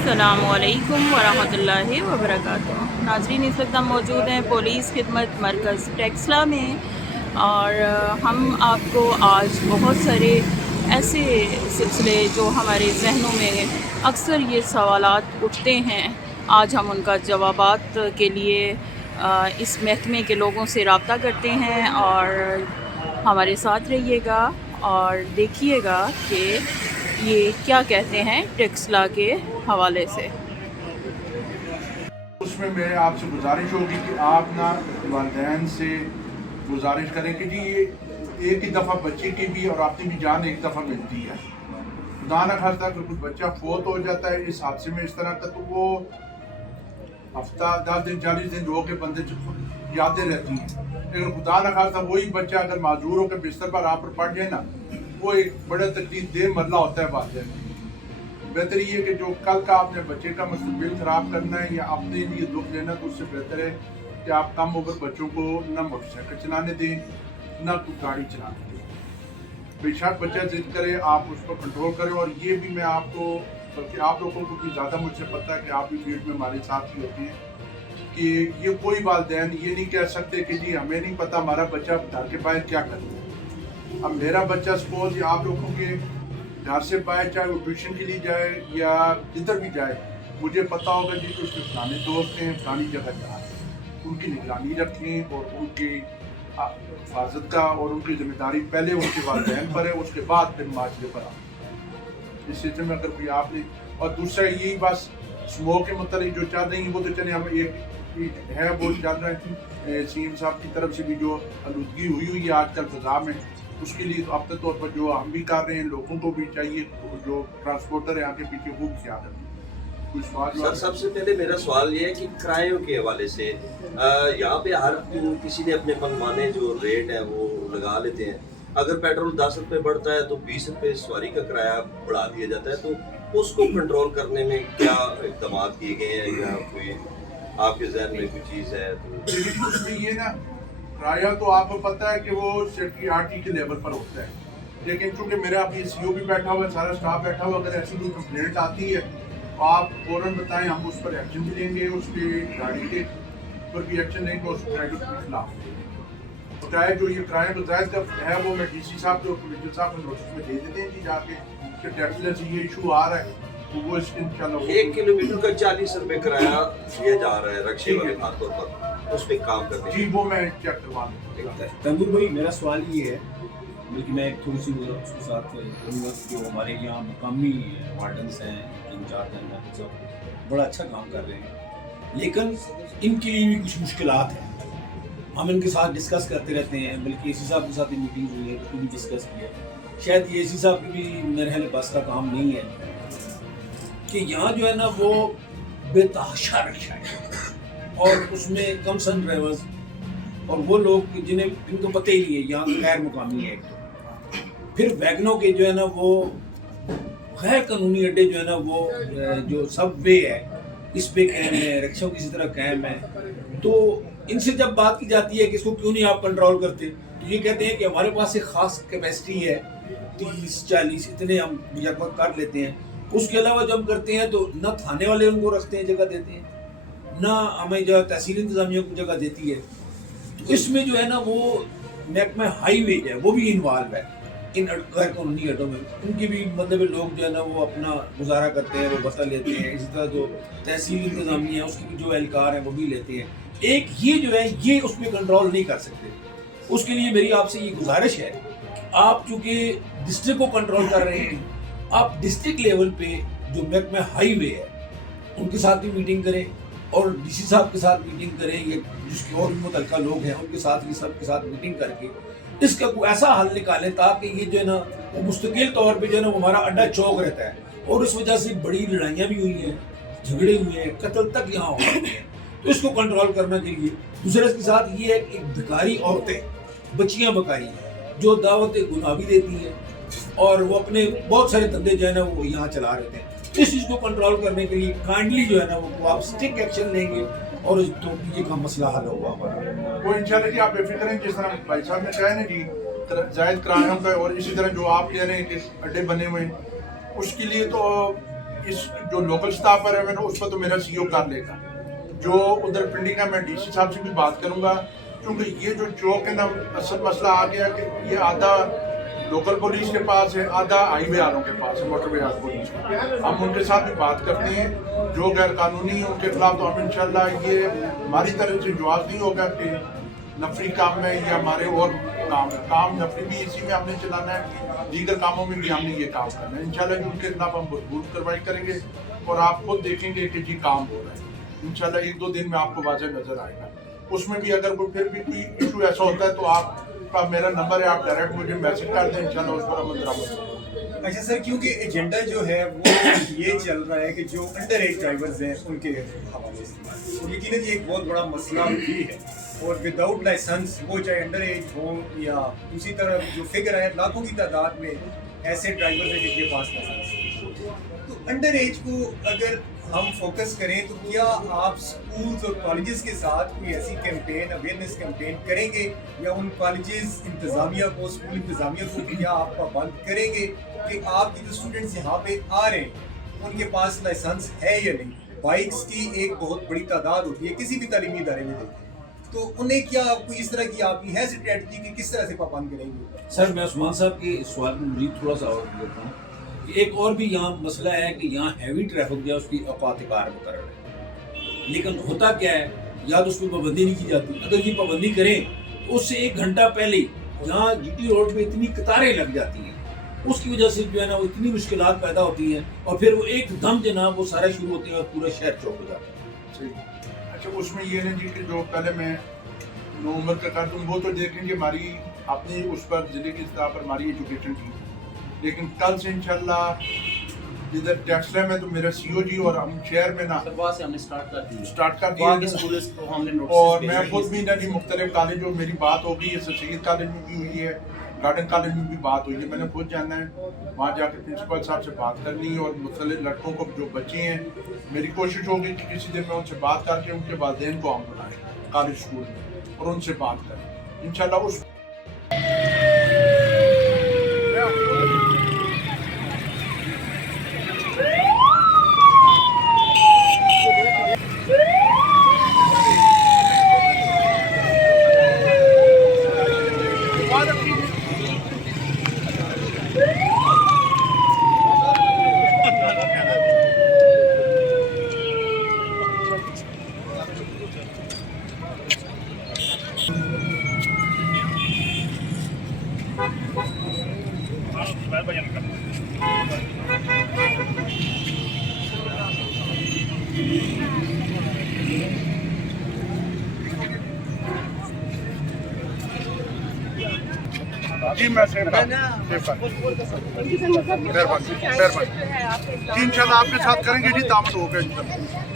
अस्सलामुअलैकुम वरहमतुल्लाहि वबरकातुहू। नाज़रीन, इस वक्त हम मौजूद हैं पुलिस खिदमत मरकज़ टेक्सला में और हम आपको आज बहुत सारे ऐसे सिलसिले जो हमारे जहनों में अक्सर ये सवालात उठते हैं, आज हम उनका जवाबात के लिए इस महकमे के लोगों से रब्ता करते हैं और हमारे साथ रहिएगा और देखिएगा कि ये क्या कहते हैं टेक्सला के हवाले से। उसमें मेरे आपसे गुजारिश होगी कि आप ना वालिदैन से गुजारिश करें कि जी ये एक ही दफ़ा बच्चे की भी और आपकी भी जान एक दफ़ा मिलती है। खुदा न खास्ता अगर कुछ बच्चा फोत हो जाता है इस हादसे में इस तरह का, तो वो हफ्ता 10 दिन 40 दिन रो के बंदे यादें रहती हैं। लेकिन खुदा न खास्ता वही बच्चा अगर माजूर होकर बिस्तर पर आप पर पड़ जाए ना, वो एक बड़ा तकलीफ दे मरला होता है वालिदैन। बेहतर ये कि जो कल का आपने बच्चे का मुस्तकबिल ख़राब करना है या अपने लिए दुख लेना, तो उससे बेहतर है कि आप कम उम्र बच्चों को ना मोटरसाइकिल चलाने दें, ना कोई गाड़ी चलाने दें। बेशक बच्चा जिद करे, आप उस पर कंट्रोल करें। और ये भी मैं आपको, बल्कि आप लोगों को भी ज़्यादा मुझसे पता है कि आप भी फील्ड में हमारे साथ ही होते हैं, कि ये कोई वालिदैन ये नहीं कह सकते कि जी हमें नहीं पता हमारा बच्चा घर के बाहर क्या करता है। अब मेरा बच्चा सपोज या आप लोगों के घर से बाहर, चाहे वो ट्यूशन के लिए जाए या जिधर भी जाए, मुझे पता होगा जी कि उसके फलाने दोस्त हैं, फलानी जगह जा रहे हैं। उनकी निगरानी रखें और उनकी हिफाजत का और उनकी जिम्मेदारी पहले उनके वालिदैन पर है, उसके बाद फिर माशरे पर आए। इस सिलसिले में अगर कोई आपने, और दूसरा यही बस स्मोक के मतलब जो चल रही है वो तो चले, हम एक है वो चल रहा है सीएम साहब की तरफ से भी जो आलूदगी हुई है आजकल फ़ज़ा में, उसके लिए तो अपने तौर पर जो हम भी कर रहे हैं, लोगों को भी चाहिए, जो ट्रांसपोर्टर है आगे पीछे वो भी ख्याल रखें। कुछ सवाल सर, सबसे पहले मेरा सवाल ये है कि किरायों के हवाले से यहाँ पे हर किसी ने अपने मनमाने जो रेट है वो लगा लेते हैं। अगर पेट्रोल 10 रुपये बढ़ता है तो 20 रुपये सवारी का किराया बढ़ा दिया जाता है, तो उसको कंट्रोल करने में क्या इक़दाम किए गए हैं या कोई आपके ज़हन में कोई चीज़ है? तो उसमें ये ना, किराया तो आपको पता है कि वो सेक्रेटरी के लेवल पर होता है, लेकिन चूंकि मेरा अभी सीओ भी बैठा हुआ है, सारा स्टाफ बैठा हुआ, अगर ऐसी कोई कंप्लेंट आती है तो आप फौरन बताएं, हम उस पर एक्शन भी लेंगे, उसके गाड़ी के पर भी एक्शन लेंगे, उस ड्राइवर के खिलाफ। तो चाहे जो ये किराया तो जायज़ का है वो मैं डीसी साहब को, कमिश्नर साहब को नोटिस में दे देते हैं कि जाके कि टैक्सला से ये इशू आ रहा है, तो वो इसके इंशाल्लाह 1 किलोमीटर का 40 रुपये किराया दिया जा रहा है रक्शे वाले खास तौर पर, उस पर काम करते जी वो मैं चेक करवा हैं। तंदूर भाई, मेरा सवाल ये है, बल्कि मैं थोड़ी सी उसके साथ करूँगा, जो हमारे यहाँ मुकामी वार्डन्स हैं, इंचार्ज हैं, सब बड़ा अच्छा काम कर रहे हैं, लेकिन इनके लिए भी कुछ मुश्किलात हैं। हम इनके साथ डिस्कस करते रहते हैं, बल्कि एसी साहब के साथ मीटिंग हुई है, उसको भी डिस्कस किया। शायद ये एसी साहब की भी मेरे ख्याल बस का काम नहीं है कि यहाँ जो है ना वो बेतहाशा रक्षा है और उसमें कम सन ड्राइवर्स और वो लोग जिनको पता ही नहीं है, यहाँ गैर मुकामी है। फिर वैगनों के जो है ना वो गैर कानूनी अड्डे जो है ना वो जो सब वे है इस पे कायम है, रिक्शा किसी तरह कायम है। तो इनसे जब बात की जाती है कि इसको क्यों नहीं आप कंट्रोल करते, तो ये कहते हैं कि हमारे पास एक ख़ास कैपेसिटी है, 30-40 इतने हम लगभग कर लेते हैं। उसके अलावा जब हम करते हैं तो न थाने वाले उनको रखते हैं, जगह देते हैं, ना हमें जो तहसील इंतज़ामिया को जगह देती है। तो इसमें जो है ना वो महकमा हाईवे है वो भी इन्वॉल्व है इन गैर कानूनी अड्डों में। उनके भी मतलब लोग जो है ना वो अपना गुजारा करते हैं, वो बता लेते हैं। इसी तरह जो तहसील इंतज़ामिया है उसकी भी जो एहलकार हैं वो भी लेते हैं। एक ये जो है ये उस पर कंट्रोल नहीं कर सकते। उसके लिए मेरी आपसे ये गुजारिश है, आप चूँकि डिस्ट्रिक्ट को कंट्रोल कर रहे हैं, आप डिस्ट्रिक्ट लेवल पे जो महकमा हाईवे है उनके साथ भी मीटिंग करें और डीसी साहब के साथ मीटिंग करें, या जिसके और भी मुतल्लिका लोग हैं उनके साथ भी, सबके साथ मीटिंग करके इसका कोई ऐसा हल निकालें ताकि ये जो है ना वो मुस्तकिल तौर पे जो है ना वो हमारा अड्डा चौक रहता है। और इस वजह से बड़ी लड़ाइयाँ भी हुई हैं, झगड़े हुए हैं, कत्ल तक यहाँ हो गए हैं। तो इसको कंट्रोल करने के लिए दूसरे इसके साथ ये है कि भिखारी औरतें, बच्चियाँ बकारी जो दावत गुनाह भी देती हैं और वो अपने बहुत सारे धंधे जो है ना वो यहाँ चला रहे थे। इस चीज़ को कंट्रोल करने के लिए काइंडली जो है ना वो आप स्ट्रिक्ट एक्शन लेंगे और तो ये का मसला हल होगा हमारा। वो इंशाल्लाह जी आप बेफिक्र हैं, जिस तरह भाई साहब ने कहा है ना जी, जायद किरायों का, और इसी तरह जो आप कह रहे हैं कि अड्डे बने हुए हैं, उसके लिए तो इस जो लोकल स्टाफ पर है मैंने उस पर तो मेरा सीईओ कर लेगा, जो उधर पिंडी का मैं डीसी साहब से भी बात करूंगा, क्योंकि ये जो चौक है ना, असल मसला आ गया कि ये आधा लोकल पुलिस के पास है, आधा हाईवे वालों के पास है, मोटरवे पुलिस। हम उनके साथ भी बात करते हैं, जो गैर कानूनी है उनके खिलाफ तो हम इंशाल्लाह ये हमारी तरफ से जवाब नहीं होगा कि नफरी काम में या हमारे और काम नफरी भी इसी में हमने चलाना है, दीगर कामों में भी हमने ये काम करना है। इंशाल्लाह उनके खिलाफ हम भरपूर कार्रवाई करेंगे और आप खुद देखेंगे कि जी काम हो रहा है। इंशाल्लाह 1-2 दिन में आपको वाज़ेह नजर आएगा। उसमें भी अगर कोई फिर भी कोई इशू ऐसा होता है तो आपका मेरा नंबर है, आप डायरेक्ट मुझे मैसेज कर दें, इंशाल्लाह उस पर अमल दरामद करेंगे। अच्छा सर, क्योंकि एजेंडा जो है वो ये चल रहा है कि जो अंडर एज ड्राइवर्स हैं उनके हवाले से, और यकीनन ये एक बहुत बड़ा मसला भी है, और विदाउट लाइसेंस वो चाहे अंडर एज हो या दूसरी तरफ जो फिगर है लाखों की तादाद में ऐसे ड्राइवर्स हैं जिनके पास लाइसेंस है। तो अंडर एज को अगर हम फोकस करें तो क्या आप स्कूल्स और कॉलेजेस के साथ कोई ऐसी कैंपेन, अवेयरनेस कैंपेन करेंगे, या उन कॉलेजेस इंतज़ामिया को, स्कूल इंतज़ामिया को क्या आप पाबंद करेंगे कि आपके जो स्टूडेंट्स यहाँ पे आ रहे हैं उनके पास लाइसेंस है या नहीं? बाइक्स की एक बहुत बड़ी तादाद होती है किसी भी तालीमी इदारे में देते हैं, तो उन्हें क्या कोई इस तरह की आपकी है स्ट्रेटजी कि किस तरह से पाबंद करेंगे? सर, मैं उस्मान साहब के सवाल में मज़ीद थोड़ा सा और देता हूँ कि एक और भी यहाँ मसला है कि यहाँ हैवी ट्रैफिक जो है उसकी औकात कार मुकर्रर है, लेकिन होता क्या है, या तो उस पर पाबंदी नहीं की जाती। अगर ये पाबंदी करें तो उससे 1 घंटा पहले यहाँ जीटी रोड पे इतनी कतारें लग जाती हैं, उसकी वजह से जो है ना वो इतनी मुश्किलात पैदा होती हैं, और फिर वो एकदम जनाब वो सारे शुरू होते हैं और पूरा शहर चौक हो जाता है। सही। अच्छा, उसमें ये नहीं जी कि जो पहले मैं 9 उम्र का कर दूँ, वो तो देखेंगे हमारी अपनी उस पर ज़िले की सतह पर हमारी एजुकेशन की, लेकिन कल से इंशाल्लाह इधर टेक्सला में तो मेरा सीईओ जी और हम शहर में ना से हमने स्टार्ट कर दिया को हमने और मैं खुद भी ना जी मुख्तलिफ कॉलेज में मेरी बात हो गई है, सैयद कॉलेज में भी हुई है, गार्डन कॉलेज में भी बात हुई है। मैंने खुद जाना है वहाँ जाकर प्रिंसिपल साहब से बात करनी है, और मुख्तलिफ लड़कों को जो बच्चे हैं, मेरी कोशिश होगी कि किसी दिन मैं उनसे बात करके उनके वालिदैन को हम बुलाएं कॉलेज स्कूल में और उनसे बात करें इंशाल्लाह। उस जी मैं मेहरबानी जी, इंशाल्लाह आपके साथ करेंगे जी, तामत होगा इंशाल्लाह।